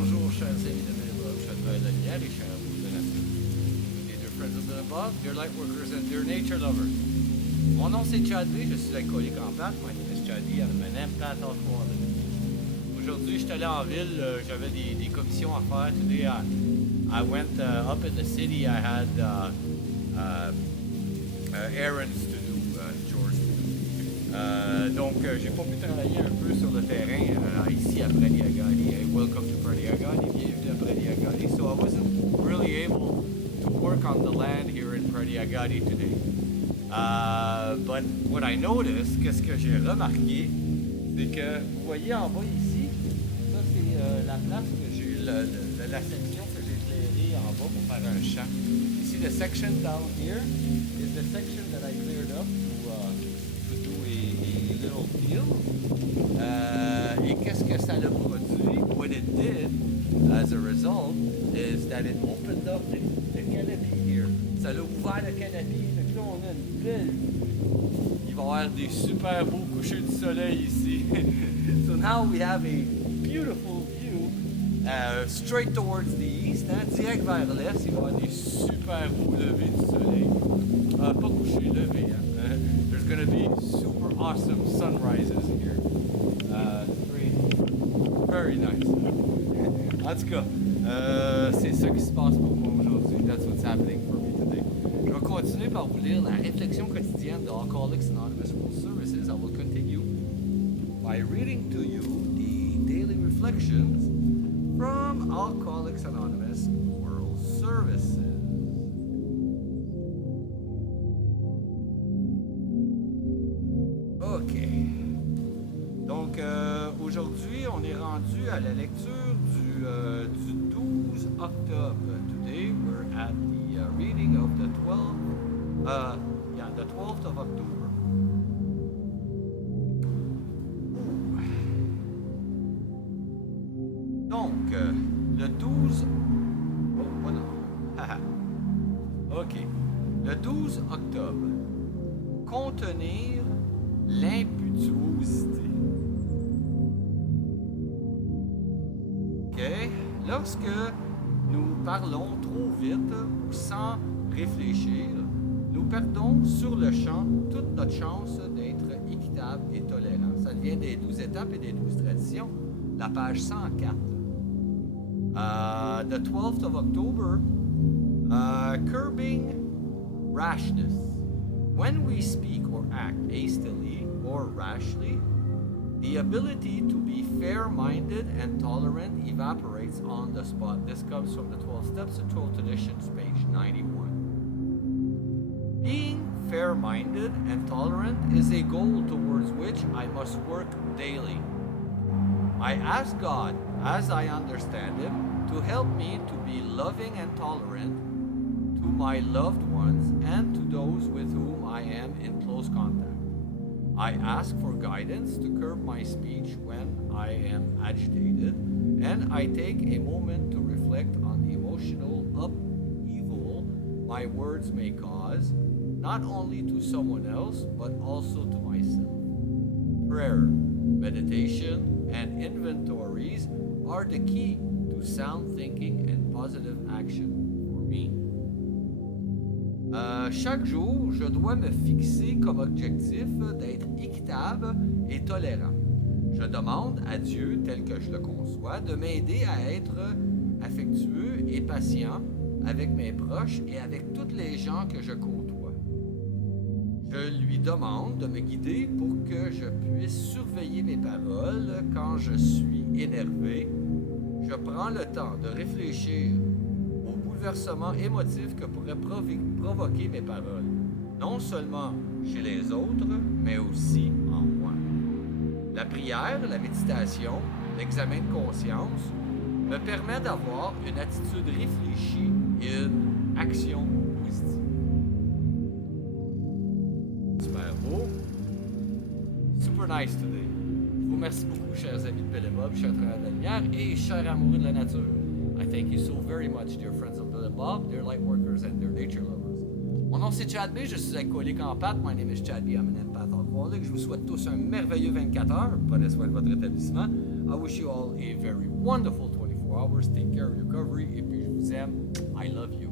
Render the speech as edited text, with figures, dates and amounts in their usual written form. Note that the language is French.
Bonjour, chers amis de Lumière, chers frères de Lumière et chers amours de la nature. Et dear friends of the above, dear light workers and dear nature lovers. Mon nom c'est Chad B, je suis alcoolique en pâte. My name is Chad B, I'm an empath alcoholic. Aujourd'hui, je suis allé en ville, j'avais des commissions à faire. Today, I went up in the city, I had errands to do, chores to do. Donc, j'ai pas pu travailler un peu sur le terrain ici à Pradiagani. Hey, welcome to Pradiagani, bienvenue à Pradiagani. So I wasn't really able to work on the land here in Pradiagani today. But what I noticed, qu'est-ce que j'ai remarqué, c'est que vous voyez en bas ici, ça c'est la place que j'ai, la section que j'ai éclairée en bas pour faire un champ. Ici, the section down here is the section that I cleared up to do a little field. Et qu'est-ce que ça a produit? What it did, as a result, is that it opened up the canopy here. Ça a ouvert le canopy. Donc là, on a une belle vue. Il va y avoir des super beaux couchers du soleil ici. So now we have a beautiful view straight towards the east, hein, direct vers l'est. Il va y avoir des super beaux levées du soleil. Pas coucher, levé. Hein. There's going to be super awesome sunrises here. Very nice. En tout cas, c'est ça qui se passe pour moi aujourd'hui. That's what's happening for me today. Je vais continuer par vous lire la réflexion quotidienne de Alcooliques Anonymes World Services. I will continue by reading to you the daily reflections from Alcooliques Anonymous World Services. OK. Donc, aujourd'hui, on est rendu à la lecture du 12 octobre. Today, we're at the reading of the 12th of October. Donc, le 12... Oh, non. OK. Le 12 octobre. Contenir l'impétuosité. OK? Lorsque nous parlons trop vite ou sans réfléchir, nous perdons sur le champ toute notre chance d'être équitable et tolérant. Ça vient des 12 étapes et des 12 traditions, la page 104. The 12th of October, curbing rashness. When we speak or act hastily or rashly, the ability to be fair-minded and tolerant evaporates on the spot. This comes from the 12 Steps of 12 Traditions, page 91. Being fair-minded and tolerant is a goal towards which I must work daily. I ask God, as I understand Him, to help me to be loving and tolerant to my loved ones and to those with whom I am in close contact. I ask for guidance to curb my speech when I am agitated, and I take a moment to reflect on the emotional upheaval my words may cause, not only to someone else, but also to myself. Prayer, meditation, and inventories are the key to sound thinking and positive action for me. Chaque jour, je dois me fixer comme objectif d'être équitable et tolérant. Je demande à Dieu, tel que je le conçois, de m'aider à être affectueux et patient avec mes proches et avec toutes les gens que je côtoie. Je lui demande de me guider pour que je puisse surveiller mes paroles quand je suis énervé. Je prends le temps de réfléchir au bouleversement émotif que pourraient provoquer mes paroles, non seulement chez les autres, mais aussi en moi. La prière, la méditation, l'examen de conscience me permet d'avoir une attitude réfléchie et une action positive. Super beau. Super nice today. Je vous remercie beaucoup, chers amis de Belle Bob, chers frères de la lumière et chers amoureux de la nature. I thank you so very much, dear friends of Belle Bob, dear light workers and dear nature lovers. Mon nom c'est Chad B, je suis alcoolique en pâte. My name is Chad B, I'm an empath alcoholic. Je vous souhaite tous un merveilleux 24 heures. Prenez soin de votre rétablissement. I wish you all a very wonderful 24 hours. Take care of recovery. Et puis, je vous aime. I love you.